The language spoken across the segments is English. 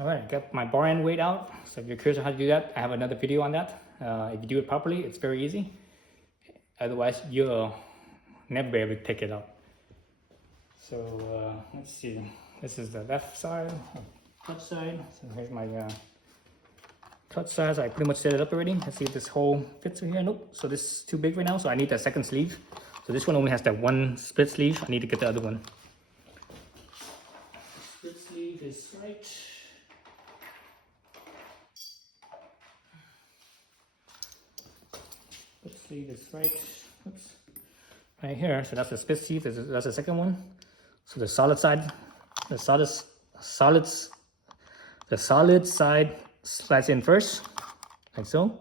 All right, got my bar end weight out. So if you're curious on how to do that, I have another video on that. If you do it properly, it's very easy. Otherwise, you'll never be able to take it out. So let's see. This is the left side, cut side. So here's my cut size. I pretty much set it up already. Let's see if this hole fits in here. Nope. So this is too big right now. So I need a second sleeve. So this one only has that one split sleeve. I need to get the other one. Split sleeve is right. Split sleeve is right. Oops. Right here. So that's the split sleeve. That's the second one. So the solid side, the solid side slides in first, like so,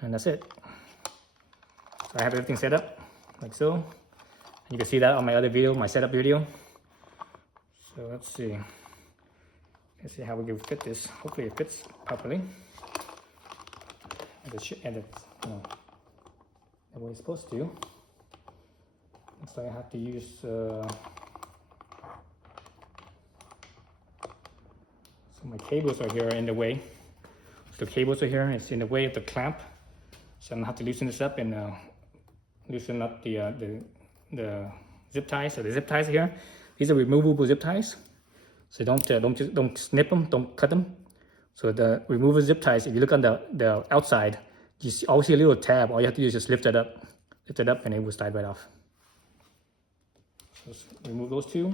and that's it. So I have everything set up, like so. And you can see that on my other video, my setup video. So let's see how we can fit this. Hopefully it fits properly, and it's the way it's supposed to. Looks like I have to use. So my cables are here in the way. So the cables are here, it's in the way of the clamp. So I'm gonna have to loosen this up and loosen up the zip ties. So the zip ties are here. These are removable zip ties. So don't snip them, don't cut them. So the removable zip ties, if you look on the outside, you always see a little tab. All you have to do is just lift it up, and it will slide right off. So let's remove those two.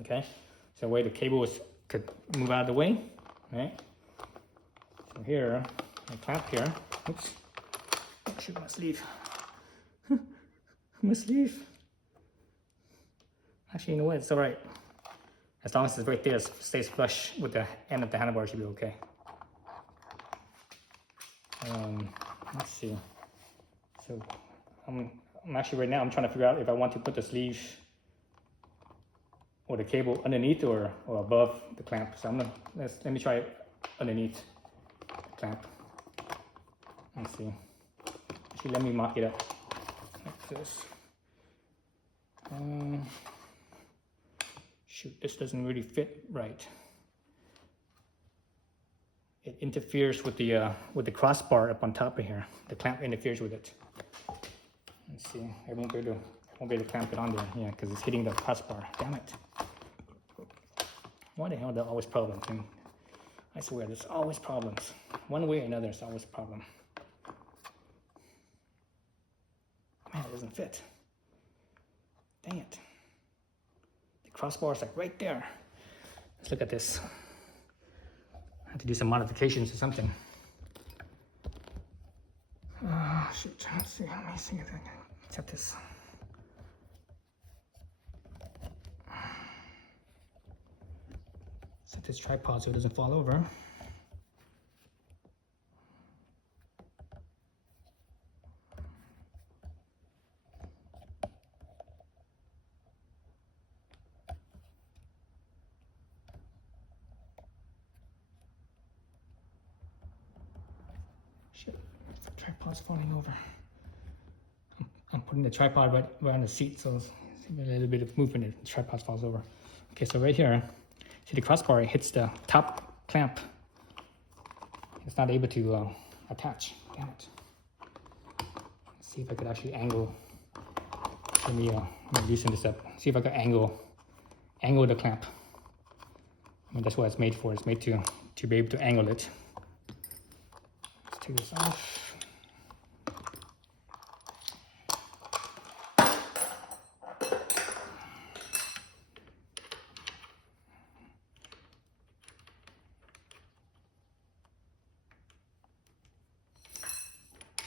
Okay, so way the cable could move out of the way, right? So here, my clamp here, oops, oh, shoot, my sleeve, my sleeve. Actually, you know what, it's all right. As long as it's right there, it stays flush with the end of the handlebar, it should be okay. Let's see. So I'm actually right now, I'm trying to figure out if I want to put the sleeve or the cable underneath or above the clamp. So let me try it underneath the clamp. Let's see. Actually, let me mock it up like this. Shoot, this doesn't really fit right. It interferes with the crossbar up on top of here. The clamp interferes with it. Let's see. I won't be able to clamp it on there. Yeah, because it's hitting the crossbar. Damn it. Why the hell are there always problems? I swear, there's always problems. One way or another, it's always a problem. Man, it doesn't fit. Dang it. The crossbar is like right there. Let's look at this. I have to do some modifications or something. Oh, shoot. Let's see. Let me see if I can set this. Set this tripod so it doesn't fall over. Shit, the tripod's falling over. I'm putting the tripod right on the seat, so a little bit of movement, the tripod falls over. Okay, so right here, see the crossbar hits the top clamp. It's not able to attach. Damn it. Let's see if I could actually angle. Let me loosen this up. See if I can angle the clamp. I mean, that's what it's made for. It's made to be able to angle it. Let's take this off.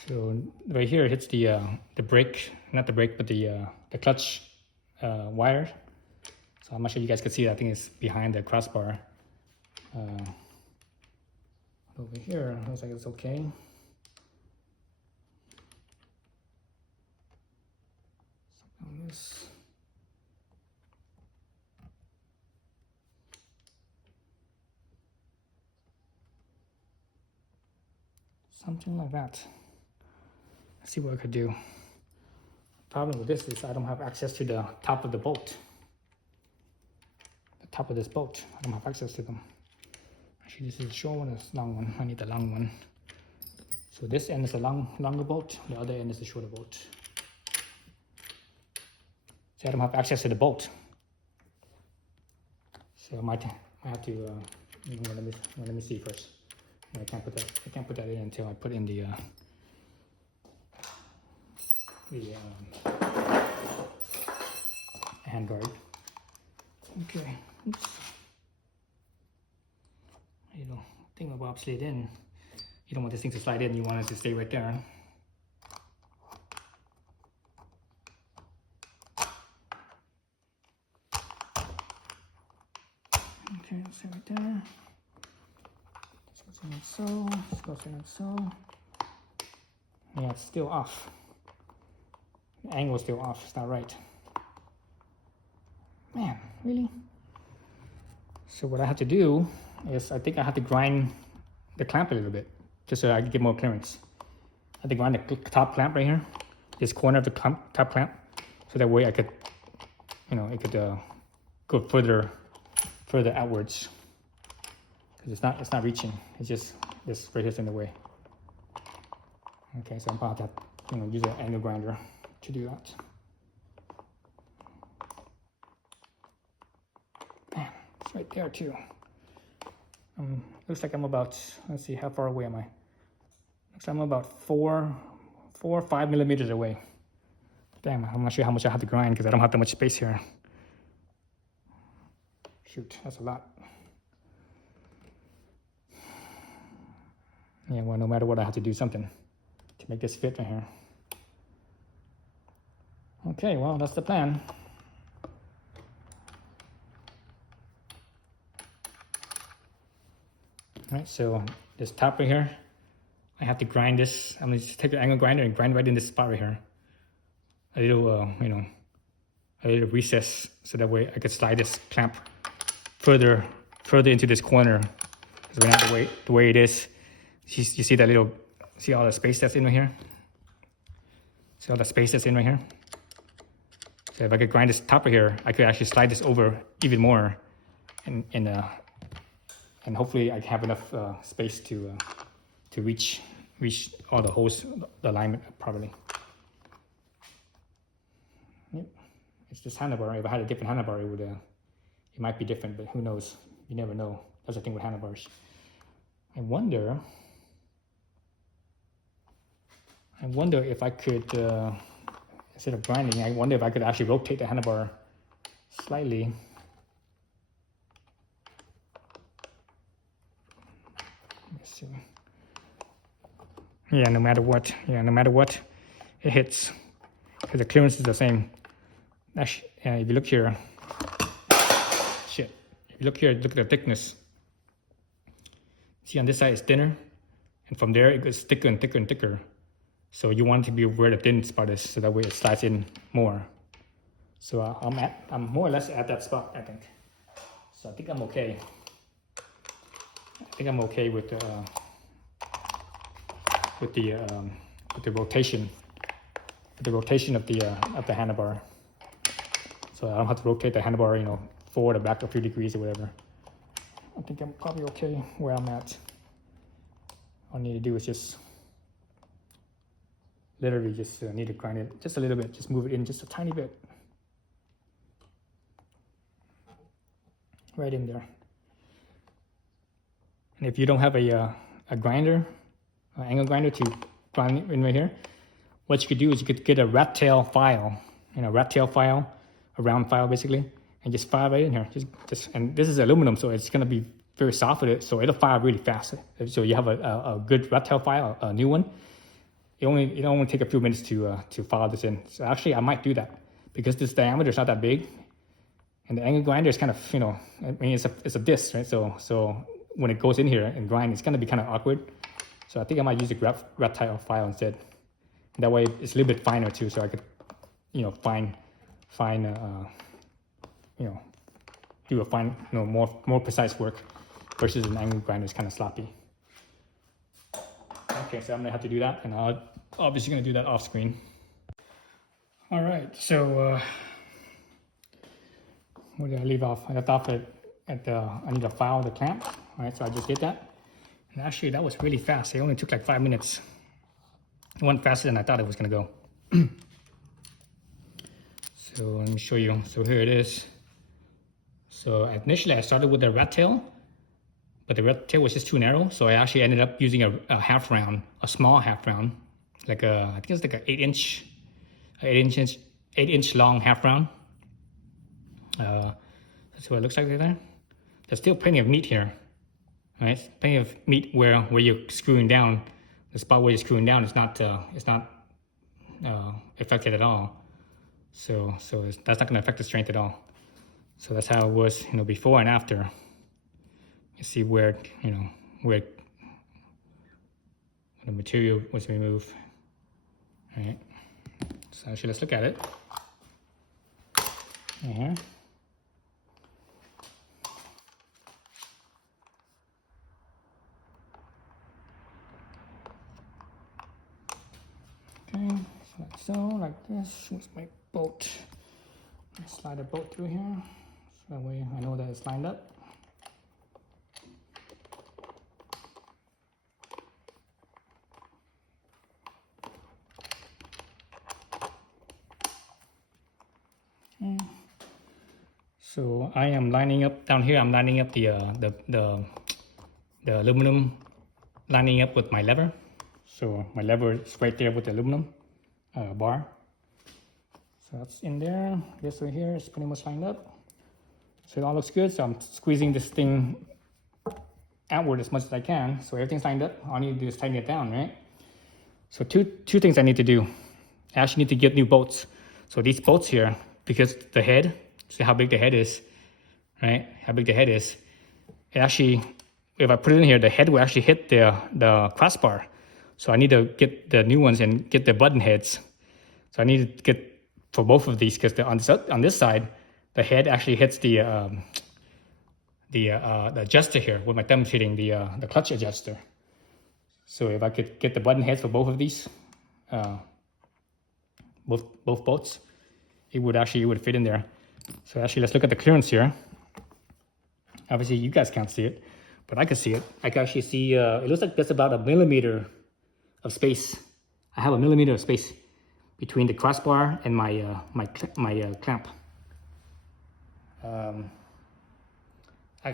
So right here it hits the brake, not the brake, but the clutch wire. So I'm not sure you guys can see that. I think it's behind the crossbar. Over here, looks like it's okay. On this. Something like that. Let's see what I could do. Problem with this is I don't have access to the top of the bolt. top of this bolt. I don't have access to them. Actually, this is a short one, this long one. I need the long one. So this end is a longer bolt, the other end is the shorter bolt. So I don't have access to the bolt. So I might have to, let me see first. I can't put that in until I put in the hand guard. Okay, oops. You know, thing about slid in. You don't want this thing to slide in, you want it to stay right there. Okay, let's stay right there. This goes in like so, this goes in like so. Yeah, it's still off. The angle is still off, it's not right. Man, really? So what I have to do is, I think I have to grind the clamp a little bit, just so I can get more clearance. I have to grind the top clamp right here, this corner of the top clamp, so that way I could, you know, it could go further outwards. Because it's not reaching. It's just this right here's in the way. Okay, so I'm about to have, you know, use an angle grinder to do that. Man, it's right there too. Looks like I'm about, let's see, how far away am I? Looks like I'm about 4 or 5 millimeters away. Damn, I'm not sure how much I have to grind because I don't have that much space here. Shoot, that's a lot. Yeah, well, no matter what, I have to do something to make this fit right here. Okay, well, that's the plan. All right, so this top right here, I have to grind this. I'm gonna just take the angle grinder and grind right in this spot right here. A little, you know, a little recess, so that way I could slide this clamp further into this corner. Because right now the way it is, you see that little, see all the space that's in right here? See all the space that's in right here? So if I could grind this top right here, I could actually slide this over even more, and hopefully I have enough space to reach all the holes, the alignment properly. Yep. It's this handlebar. If I had a different handlebar, it might be different, but who knows? You never know. That's the thing with handlebars. I wonder if I could, instead of grinding, I wonder if I could actually rotate the handlebar slightly. Let's see. Yeah, no matter what, it hits, because the clearance is the same. Actually, if you look here, if you look here, look at the thickness. See, on this side it's thinner, and from there it gets thicker and thicker and thicker. So you want to be where the thin spot is, so that way it slides in more. So I'm more or less at that spot, I think. So I think I'm okay. I think I'm okay with the rotation, of the handlebar. So I don't have to rotate the handlebar, you know, forward or back a few degrees or whatever. I think I'm probably okay where I'm at. All I need to do is just literally just need to grind it just a little bit, just move it in just a tiny bit. Right in there. And if you don't have a grinder, an angle grinder to grind in right here, what you could do is you could get a rat tail file, a round file basically, and just file right in here. Just and this is aluminum, so it's gonna be very soft with it, so it'll file really fast. So you have a good rat tail file, a new one. It only take a few minutes to file this in. So actually, I might do that because this diameter is not that big, and the angle grinder is kind of, you know, I mean, it's a disc, right? So when it goes in here and grind, it's gonna be kind of awkward. So I think I might use a rat tail file instead. And that way, it's a little bit finer too, so I could, you know, do a fine, you know, more precise work versus an angle grinder is kind of sloppy. Okay, so I'm gonna have to do that, and I'm obviously gonna do that off screen. All right, so where did I leave off? I left off at I need to file the clamp. All right, so I just did that. And actually that was really fast. It only took like 5 minutes. It went faster than I thought it was gonna go. So let me show you. So here it is. So initially I started with a rat tail, but the rat tail was just too narrow. So I actually ended up using a half round, a small half round, like I think it's like an 8 inch long half round. That's what it looks like right there. There's still plenty of meat here. Right, plenty of meat where you're screwing down. The spot where you're screwing down is not affected at all. So that's not going to affect the strength at all. So that's how it was, before and after. You see where where the material was removed. All right. So actually, let's look at it. Here. Okay, so like this. Where's my bolt? I slide the bolt through here, so that way I know that it's lined up. Okay. So I am lining up down here. I'm lining up the aluminum, lining up with my lever. So my lever is right there with the aluminum bar. So that's in there. This right here is pretty much lined up. So it all looks good. So I'm squeezing this thing outward as much as I can. So everything's lined up. All I need to do is tighten it down, right? So two things I need to do. I actually need to get new bolts. So these bolts here, because the head, see how big the head is, right? How big the head is. It actually, if I put it in here, the head will actually hit the crossbar. So I need to get the new ones and get the button heads. So I need to get for both of these because on this side, the head actually hits the adjuster here with my thumb hitting the clutch adjuster. So if I could get the button heads for both of these, both bolts, it would fit in there. So actually, let's look at the clearance here. Obviously, you guys can't see it, but I can see it. I can actually see. It looks like there's about 1 millimeter of space. I have 1 millimeter of space between the crossbar and my clamp. I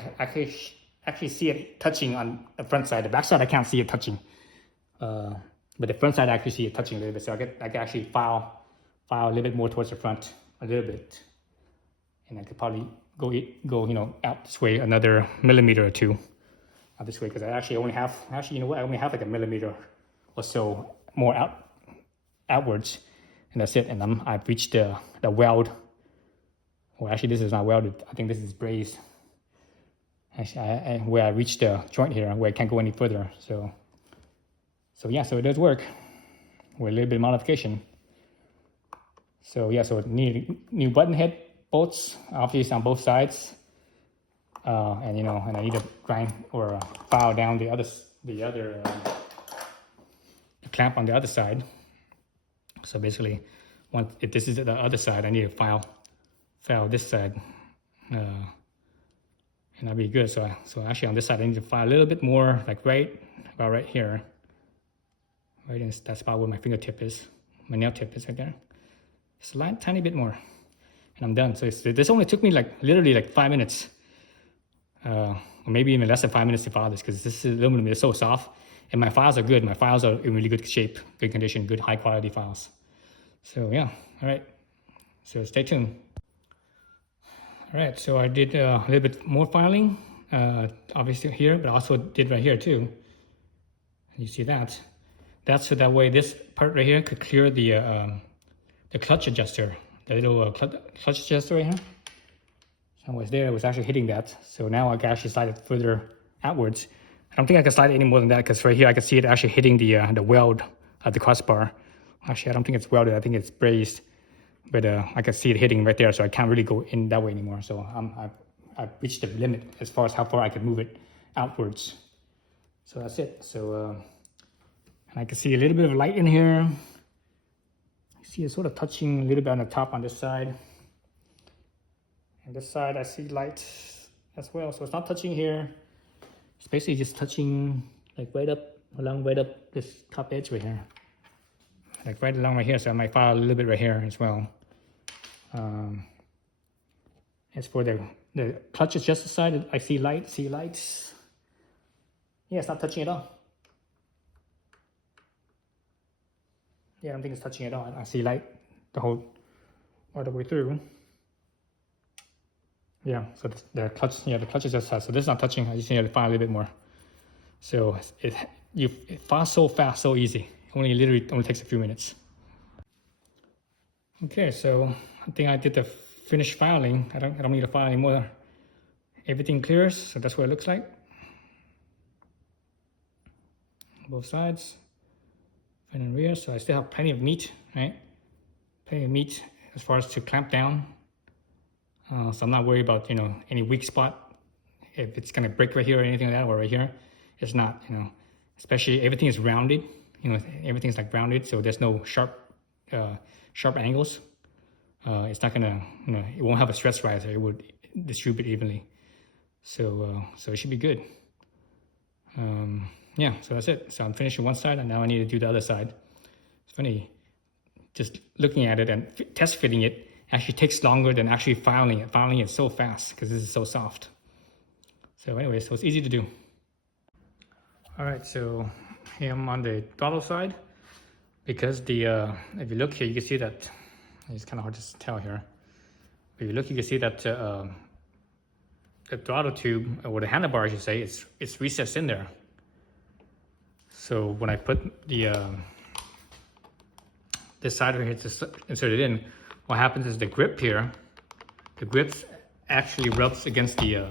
actually see it touching on the front side. The back side I can't see it touching, but the front side I actually see it touching a little bit. So I can actually file a little bit more towards the front, a little bit, and I could probably go out this way another millimeter or two out this way because I actually only have I only have like 1 millimeter or so more outwards, and that's it. And I've reached the weld. Well, actually, this is not welded. I think this is brazed. Actually, where I reached the joint here, where I can't go any further. So yeah, so it does work with a little bit of modification. So yeah, so need new button head bolts, obviously on both sides, and I need to grind or file down the clamp on the other side. So basically, if this is the other side, I need to file this side, and that'll be good. So actually on this side, I need to file a little bit more, like about right here, right in that spot where my fingertip is, my nail tip is right there. Just a tiny bit more, and I'm done. So this only took me literally 5 minutes, or maybe even less than 5 minutes to file this because this aluminum is so soft, and my files are good. My files are in really good shape, good condition, good high quality files. So yeah, all right. So stay tuned. All right, so I did a little bit more filing, obviously here, but also did right here too. You see that? That's so that way this part right here could clear the clutch adjuster, the little clutch adjuster right here. So it was there, it was actually hitting that. So now I can actually slide it further outwards. I don't think I can slide it any more than that because right here I can see it actually hitting the weld at the crossbar. Actually, I don't think it's welded, I think it's brazed. But I can see it hitting right there, so I can't really go in that way anymore. So I've reached the limit as far as how far I can move it outwards. So that's it. So and I can see a little bit of light in here. I see it sort of touching a little bit on the top on this side. And this side I see light as well. So it's not touching here. It's basically just touching like right up this top edge right here. Like right along right here. So I might file a little bit right here as well. As for the clutch adjuster side, I see lights. Yeah, it's not touching at all. Yeah, I don't think it's touching at all. I see light all the way through. Yeah, so the clutch adjuster side. So this is not touching. I just need to file a little bit more. So it files so fast, so easy. Literally only takes a few minutes. Okay, so I think I did the finished filing. I don't need to file anymore. Everything clears, so that's what it looks like. Both sides, front and rear. So I still have plenty of meat, right? Plenty of meat as far as to clamp down. So I'm not worried about any weak spot. If it's gonna break right here or anything like that, or right here, it's not. Especially everything is rounded. Everything's like rounded, so there's no sharp angles. It's not gonna, it won't have a stress riser. It would distribute evenly. So it should be good. Yeah, so that's it. So I'm finishing one side, and now I need to do the other side. It's funny, just looking at it and test fitting it actually takes longer than actually filing it. Filing it so fast because this is so soft. So anyway, so it's easy to do. All right, so here I'm on the throttle side because if you look here, you can see that it's kind of hard to tell here. If you look, you can see that the throttle tube, or the handlebar, I should say, it's recessed in there. So when I put this side right here to insert it in, what happens is the grip here, the grips actually rubs against the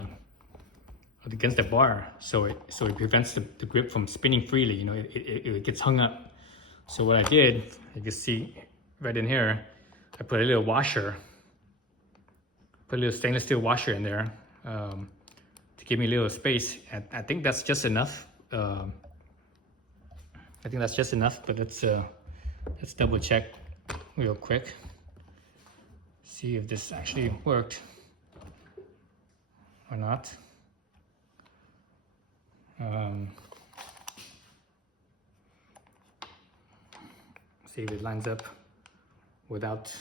bar, so it prevents the grip from spinning freely. It gets hung up. So what I did, you can see right in here, I put a little washer, put a little stainless steel washer in there to give me a little space. And I think that's just enough. But let's double check real quick. See if this actually worked or not. See if it lines up without.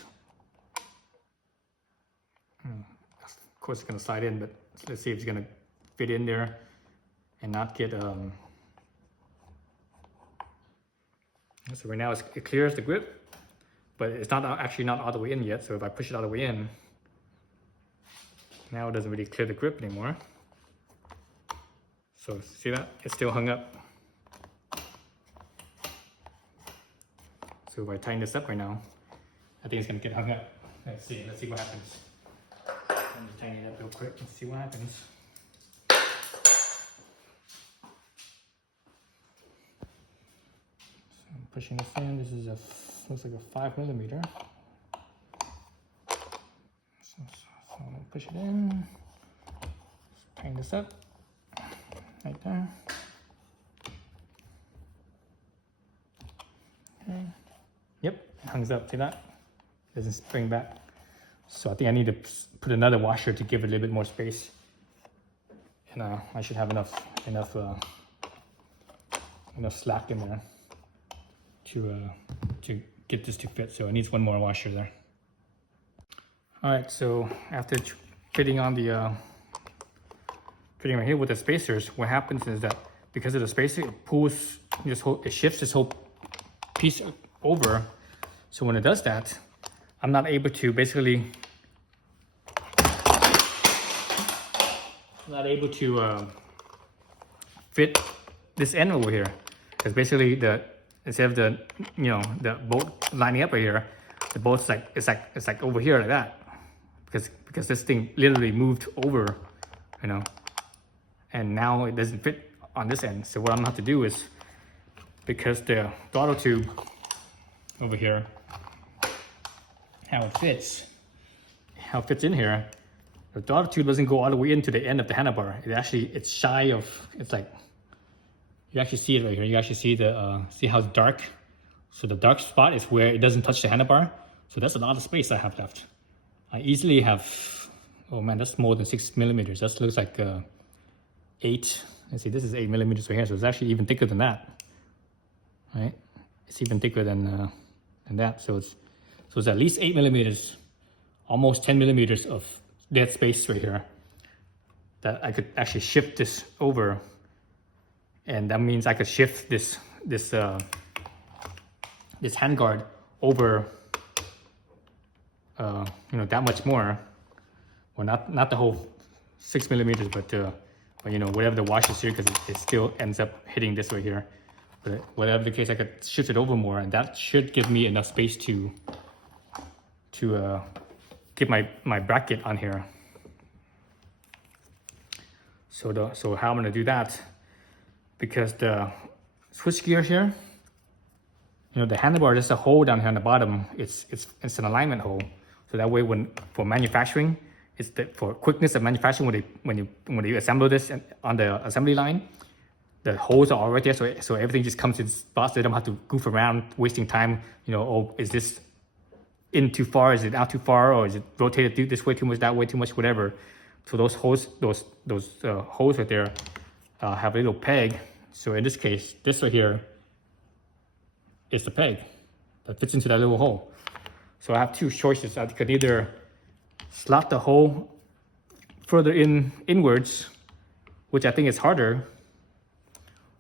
Of course, it's gonna slide in, but let's see if it's gonna fit in there and not get. So right now it clears the grip, but it's not all the way in yet. So if I push it all the way in, now it doesn't really clear the grip anymore. So see that? It's still hung up. So if I tighten this up right now, I think it's gonna get hung up. Let's see what happens. Let me tighten it up real quick and see what happens. Pushing this in. This is looks like a 5mm. So I'm gonna push it in. Tighten this up right there. Okay. Yep, it hangs up. See that? Doesn't spring back. So I think I need to put another washer to give it a little bit more space. And I should have enough slack in there to get this to fit. So it needs one more washer there. All right, so after fitting on the fitting right here with the spacers, what happens is that because of the spacer, it shifts this whole piece over. So when it does that, I'm not able to fit this end over here, because basically instead of the bolt lining up right here, the bolt's it's like over here like that, because this thing literally moved over, and now it doesn't fit on this end. So what I'm gonna have to do is, because the throttle tube over here, how it fits in here, the throttle tube doesn't go all the way into the end of the handlebar. It's shy of, it's like, you actually see it right here. You actually see see how it's dark. So the dark spot is where it doesn't touch the handlebar. So that's a lot of space I have left. I easily have Oh man, that's more than 6 millimeters. That looks like 8. Let's see, this is 8 millimeters right here, so it's actually even thicker than that, right? It's even thicker than that. So it's at least 8 millimeters, almost 10 millimeters of dead space right here that I could actually shift this over, and that means I could shift this handguard over, that much more. Well, not the whole 6 millimeters, but whatever the wash is here, because it still ends up hitting this right here. But whatever the case, I could shift it over more, and that should give me enough space to get my bracket on here. So how I'm gonna do that, because the switch gear here, the handlebar, there's a hole down here on the bottom. It's an alignment hole, so that way for manufacturing, for quickness of manufacturing, when you assemble this on the assembly line, the holes are all right there, so everything just comes in spots. They don't have to goof around, wasting time. Oh, is this in too far? Is it out too far? Or is it rotated this way too much, that way too much, whatever? So those holes, those holes right there, have a little peg. So in this case, this right here is the peg that fits into that little hole. So I have two choices. I could either slot the hole further inwards, which I think is harder,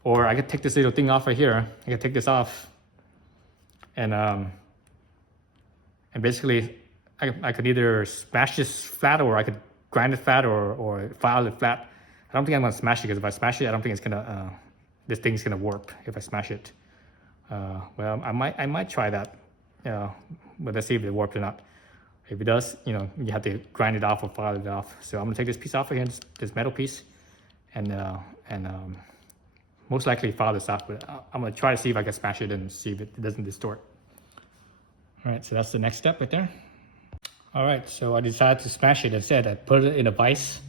or I could take this little thing off right here. I could take this off, and basically I could either smash this flat, or I could grind it flat, or file it flat. I don't think I'm gonna smash it, because if I smash it, I don't think it's gonna this thing's gonna warp if I smash it. Well, I might try that, but let's see if it warps or not. If it does, you have to grind it off or file it off. So I'm gonna take this piece off again, this metal piece, and most likely file this off. But I'm gonna try to see if I can smash it and see if it doesn't distort. All right, so that's the next step right there. All right, so I decided to smash it instead. I put it in a vise,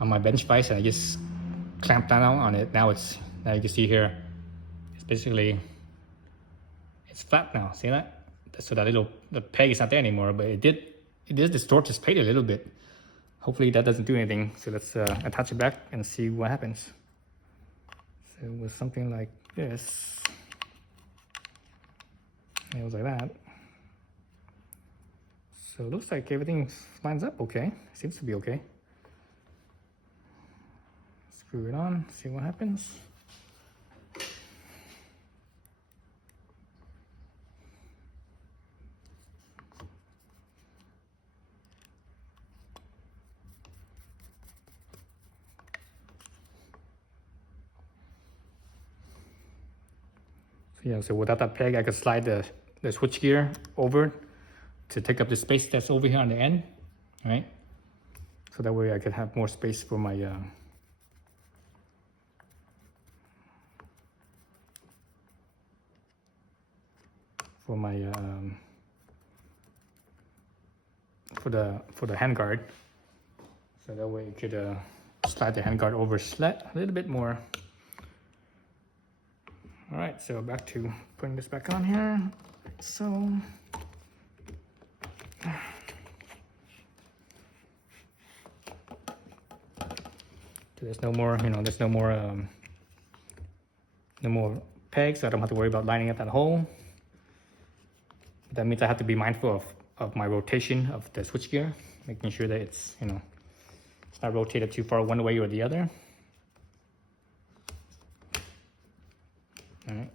on my bench vise, and I just clamped down on it. Now you can see here, it's basically, it's flat now. See that? So the peg is not there anymore, but it did distort this plate a little bit. Hopefully that doesn't do anything. So let's attach it back and see what happens. So it was something like this. It was like that. So it looks like everything lines up okay. Seems to be okay. Screw it on, see what happens. So without that peg, I could slide the switch gear over to take up the space that's over here on the end, right? So that way I could have more space for my for the handguard. So that way you could slide the handguard over a little bit more. All right, so back to putting this back on here. So there's no more, there's no more pegs, so I don't have to worry about lining up that hole. That means I have to be mindful of my rotation of the switchgear, making sure that it's, it's not rotated too far one way or the other. All right.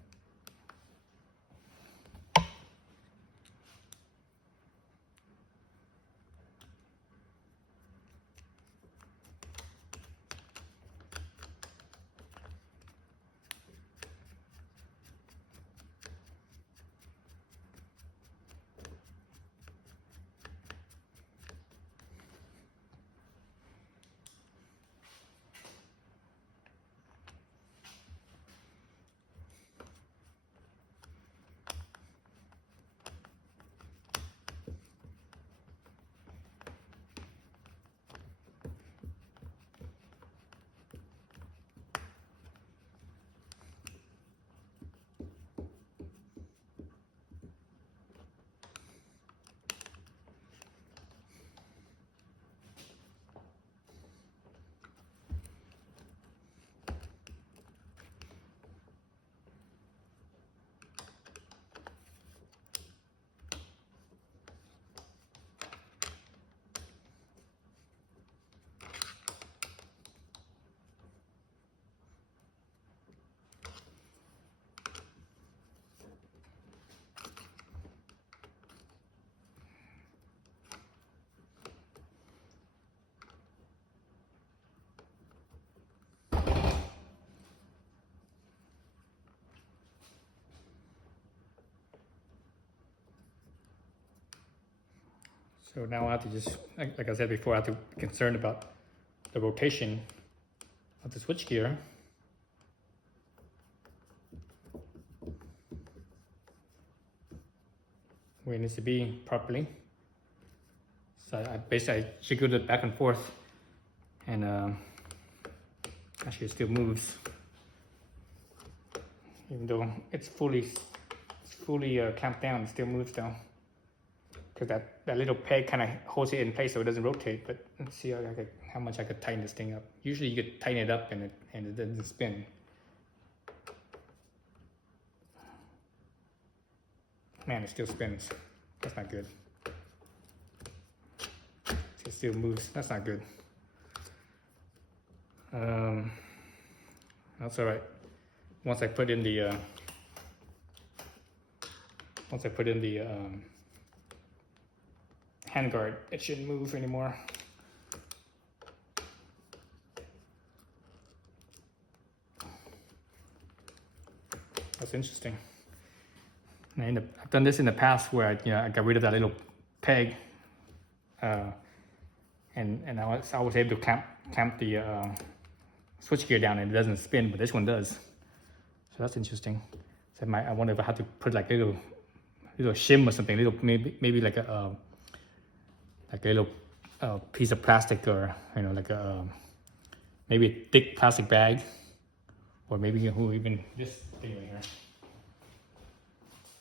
So now I have to just, like I said before, I have to be concerned about the rotation of the switchgear. Where it needs to be properly. So I basically jiggled it back and forth, and actually it still moves, even though it's fully clamped down. It still moves though, because that little peg kind of holds it in place so it doesn't rotate. But let's see how much I could tighten this thing up. Usually you could tighten it up and it doesn't spin. Man, it still spins. That's not good. It still moves. That's not good. That's all right. Once I put in the handguard, it shouldn't move anymore. That's interesting. I've done this in the past where I got rid of that little peg, and I was able to clamp the switchgear down, and it doesn't spin, but this one does. So that's interesting. So I wonder if I have to put like a little shim or something, maybe like a little piece of plastic, or like maybe a thick plastic bag, or maybe even this thing right here.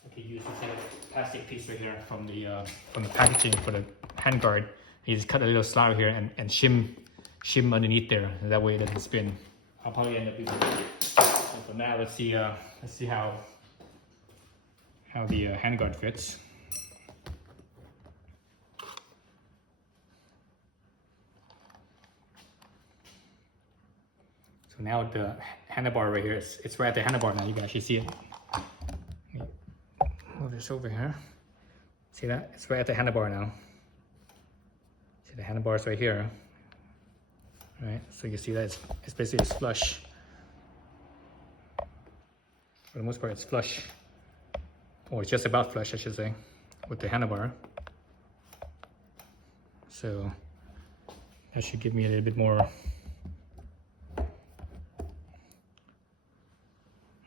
I could use this little plastic piece right here from the packaging for the handguard. You just cut a little slot here and shim underneath there, and that way it doesn't spin. I'll probably end up using it. So for now, let's see how the handguard fits. So now the handlebar right here, it's right at the handlebar now. You can actually see it. Move this over here. See that? It's right at the handlebar now. See the handlebar's right here. Right? So you see that it's basically flush. For the most part, it's flush. Or it's just about flush, I should say, with the handlebar. So that should give me a little bit more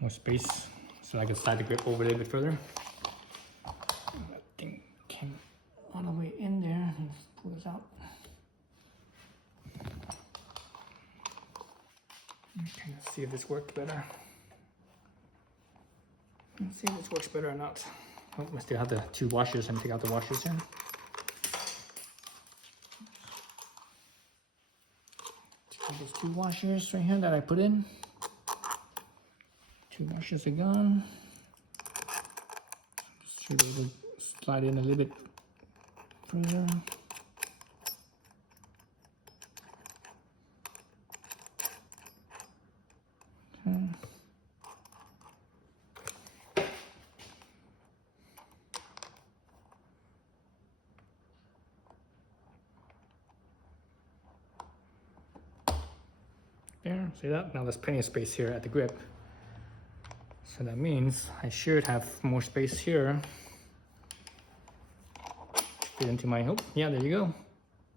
space, so I can slide the grip over a little bit further. That thing came all the way in there. Let's pull this out. Okay, let's see if this worked better. Let's see if this works better or not. Oh, I still have the two washers. Let me take out the washers here. Those two washers right here that I put in. Two washers are gone. Just should be able to slide in a little bit further. Okay. There, see that? Now there's plenty of space here at the grip. So that means I should have more space here. Fit into my, oh, yeah, there you go.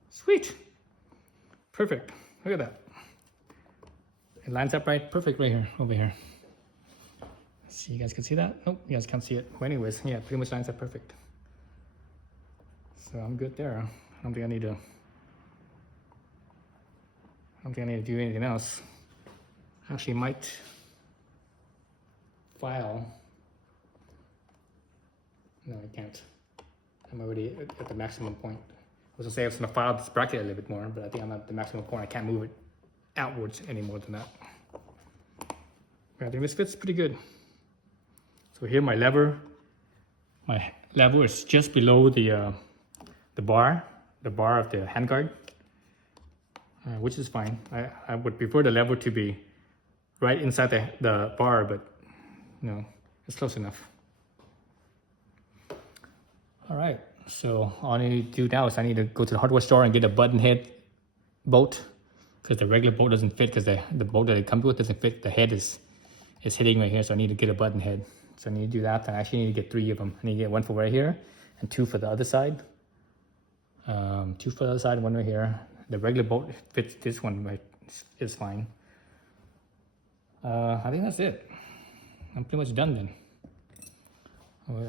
Sweet. Perfect. Look at that. It lines up right, perfect right here, over here. Let's see, you guys can see that? Nope, you guys can't see it. Well, anyways, yeah, pretty much lines up perfect. So I'm good there. I don't think I need to do anything else. Actually, might file. No, I can't. I'm already at the maximum point. I was gonna say I was gonna file this bracket a little bit more, but I think I'm at the maximum point. I can't move it outwards any more than that. But I think this fits pretty good. So here my lever is just below the bar of the handguard, which is fine. I would prefer the lever to be right inside the bar, but it's close enough. All right, so all I need to do now is I need to go to the hardware store and get a button head bolt, because the regular bolt doesn't fit, because the bolt that it comes with doesn't fit. The head is hitting right here, so I need to get a button head. So I need to do that. I actually need to get 3 of them. I need to get one for right here and 2 for the other side. 2 for the other side, 1 right here. The regular bolt fits this one, but it's fine. I think that's it. I'm pretty much done then.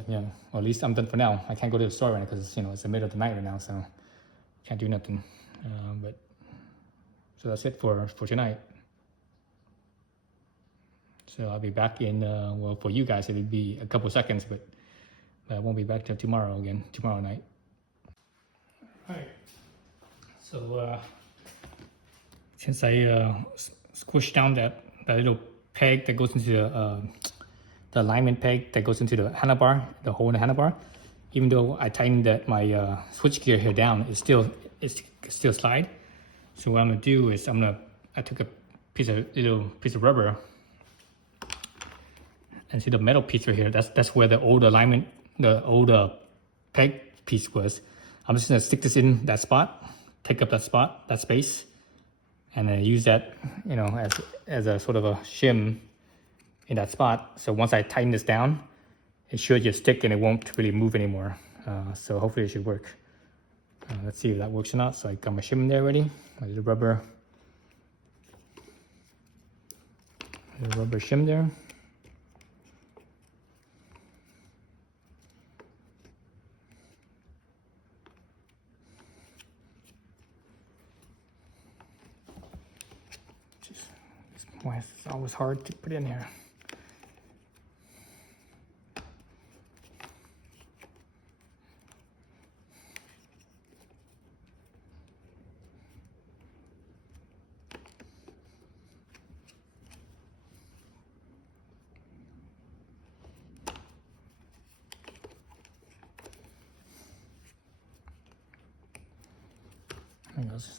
Yeah, or at least I'm done for now. I can't go to the store right now because it's the middle of the night right now, so can't do nothing. But so that's it for tonight. So I'll be back in well, for you guys it'll be a couple seconds, but I won't be back till tomorrow night. All right. So since I squished down that little peg that goes into the alignment peg that goes into the handlebar, the hole in the handlebar, even though I tightened my switch gear here down, it's still slide. So what I'm gonna do is I took a little piece of rubber, and see the metal piece right here. That's where the old alignment, the old peg piece was. I'm just gonna stick this in that spot, take up that spot, that space, and then use that, as a sort of a shim in that spot. So once I tighten this down, it should just stick and it won't really move anymore. So hopefully it should work. Let's see if that works or not. So I got my shim there ready, my little rubber shim there. Why it's always hard to put in here.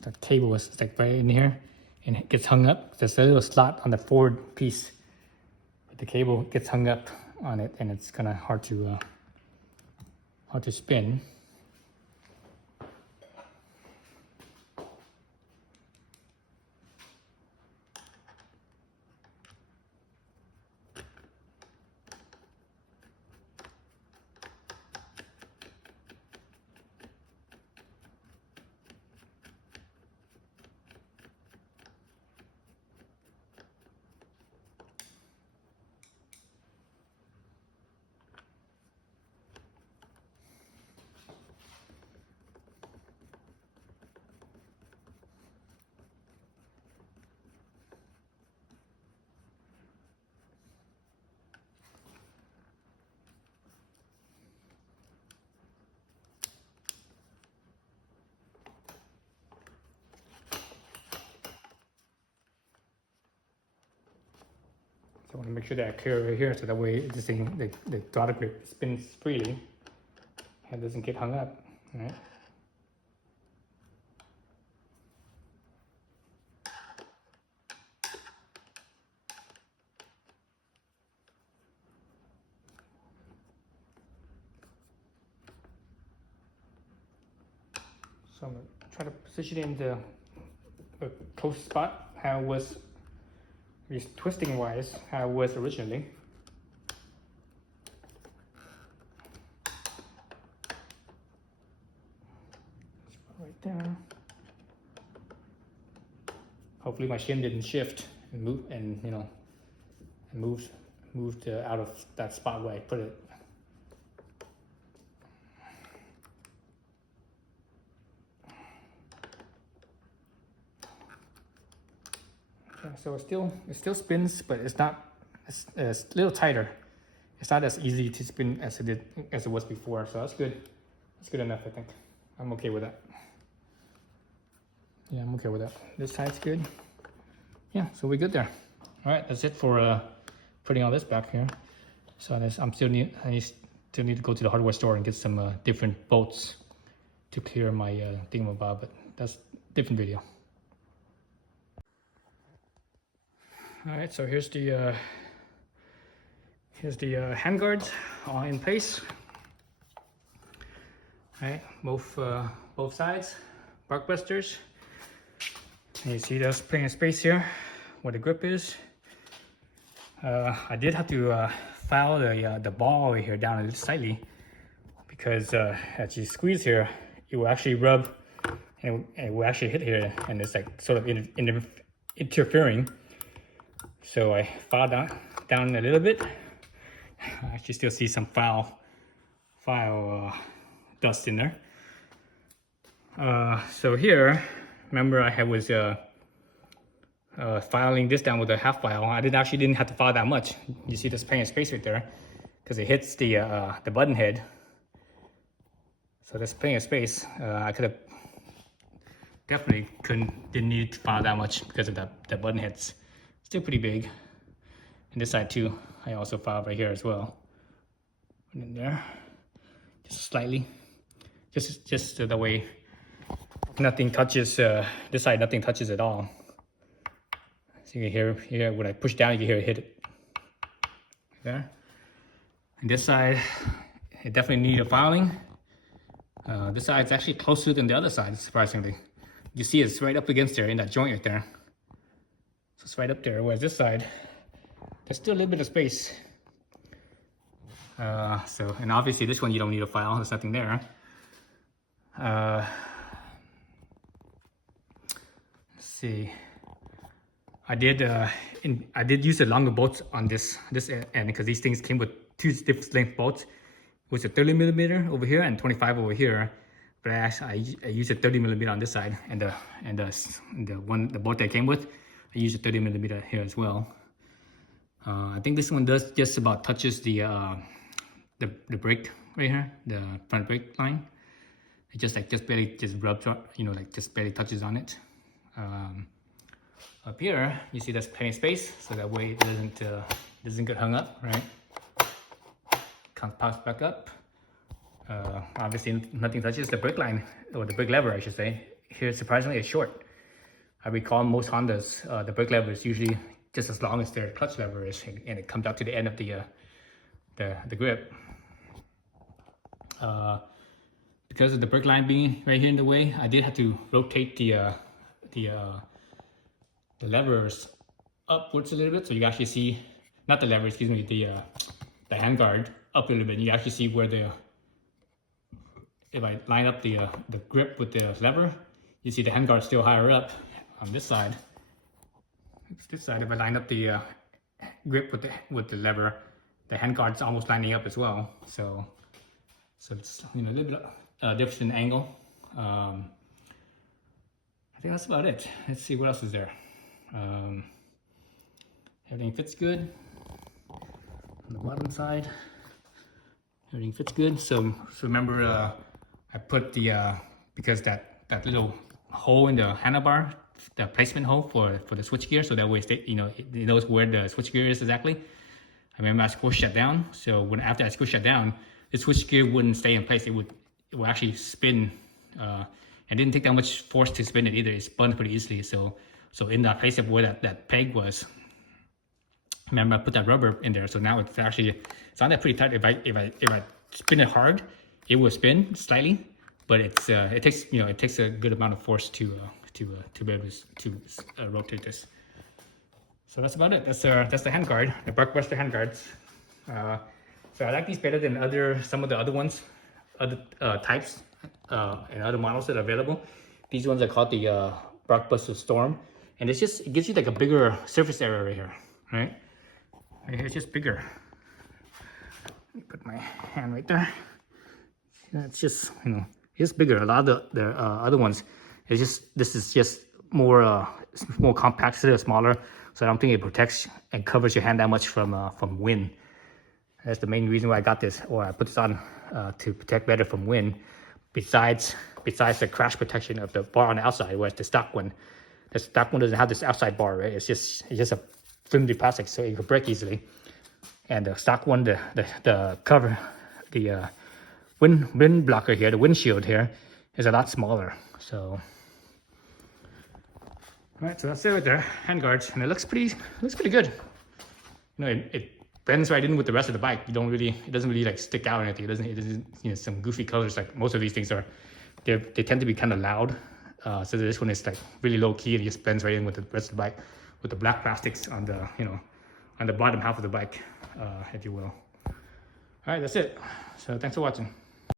The cable is like right in here, and it gets hung up. There's a little slot on the forward piece, but the cable gets hung up on it, and it's kind of hard to spin. So I want to make sure that I clear over here, so that way this thing, the throttle grip spins freely and doesn't get hung up. All right. So I'm going to try to position it in the close spot how it was, twisting wise, how it was originally. Right there. Hopefully my shim didn't shift and move, and moved out of that spot where I put it. Okay, so it still spins, but it's a little tighter. It's not as easy to spin as it was before. So that's good. That's good enough, I think. I'm okay with that. Yeah, I'm okay with that. This side's good. Yeah, so we're good there. All right, that's it for putting all this back here. So I still need to go to the hardware store and get some different bolts to clear my thingamabob, but that's a different video. All right, so here's the handguards all in place. All right, both sides, bark busters. And you see there's plenty of space here where the grip is. I did have to file the ball over here down slightly, because as you squeeze here, it will actually rub and it will actually hit here, and it's like sort of interfering. So I filed down a little bit. I actually still see some file dust in there. So here, remember I was filing this down with a half file. I didn't have to file that much. You see this plenty of space right there because it hits the button head. So there's plenty of space. I could have definitely didn't need to file that much because of the button heads. Still pretty big. And this side too, I also filed right here as well. Put it in there, just slightly, just the way nothing touches. This side, nothing touches at all. So you can hear when I push down, you can hear it hit it. There. And this side, it definitely needed filing. This side is actually closer than the other side, surprisingly. You see it's right up against there in that joint right there. So it's right up there, whereas this side, there's still a little bit of space. And obviously this one you don't need a file, there's nothing there. Let's see. I did use the longer bolts on this end because these things came with two different length bolts. It was a 30 millimeter over here and 25 over here. But I used a 30 millimeter on this side, and the bolt that came with, I used a 30 millimeter here as well. I think this one does just about touches the brake right here, the front brake line. It just barely rubs up, just barely touches on it. Up here, you see there's plenty of space, so that way it doesn't get hung up, right? Pops back up. Obviously nothing touches the brake line, or the brake lever I should say. Here surprisingly it's short. I recall most Hondas, the brake lever is usually just as long as their clutch lever is, and it comes up to the end of the grip. Because of the brake line being right here in the way, I did have to rotate the levers upwards a little bit, so you actually see, not the lever, excuse me, the handguard up a little bit. You actually see where if I line up the grip with the lever, you see the handguard still higher up on this side. This side, if I line up the grip with the lever, the handguard's almost lining up as well. So it's a little bit different in angle. I think that's about it. Let's see what else is there. Everything fits good. On the bottom side, everything fits good. So remember, I put because that little hole in the handlebar, the placement hole for the switchgear, so that way it knows where the switchgear is exactly. I remember I squished that down. So after I squished that down, the switchgear wouldn't stay in place. It would actually spin. It didn't take that much force to spin it either. It spun pretty easily. So in that place of where that peg was, remember I put that rubber in there. So now it's not that pretty tight. If I spin it hard, it will spin slightly, but it takes a good amount of force to be able to rotate this. So that's about it. That's the handguard, the Blockbuster handguards. So I like these better than some of the other ones, other types and other models that are available. These ones are called the Blockbuster Storm, and it gives you like a bigger surface area right here, right? Right here, it's just bigger. Let me put my hand right there. It's just it's bigger. A lot of the other ones, this is just more compact, smaller. So I don't think it protects and covers your hand that much from wind. That's the main reason why I got this, or I put this on to protect better from wind. Besides the crash protection of the bar on the outside, whereas the stock one doesn't have this outside bar, right? It's just a flimsy plastic, so it could break easily. And the stock one, the cover, the wind blocker here, the windshield here, is a lot smaller. So, all right, so that's it right there, handguards, and it looks pretty good. It blends right in with the rest of the bike. It doesn't really like stick out or anything. It doesn't some goofy colors like most of these things are. They tend to be kind of loud. So this one is like really low key and just blends right in with the rest of the bike, with the black plastics on the on the bottom half of the bike, if you will. All right, that's it. So thanks for watching.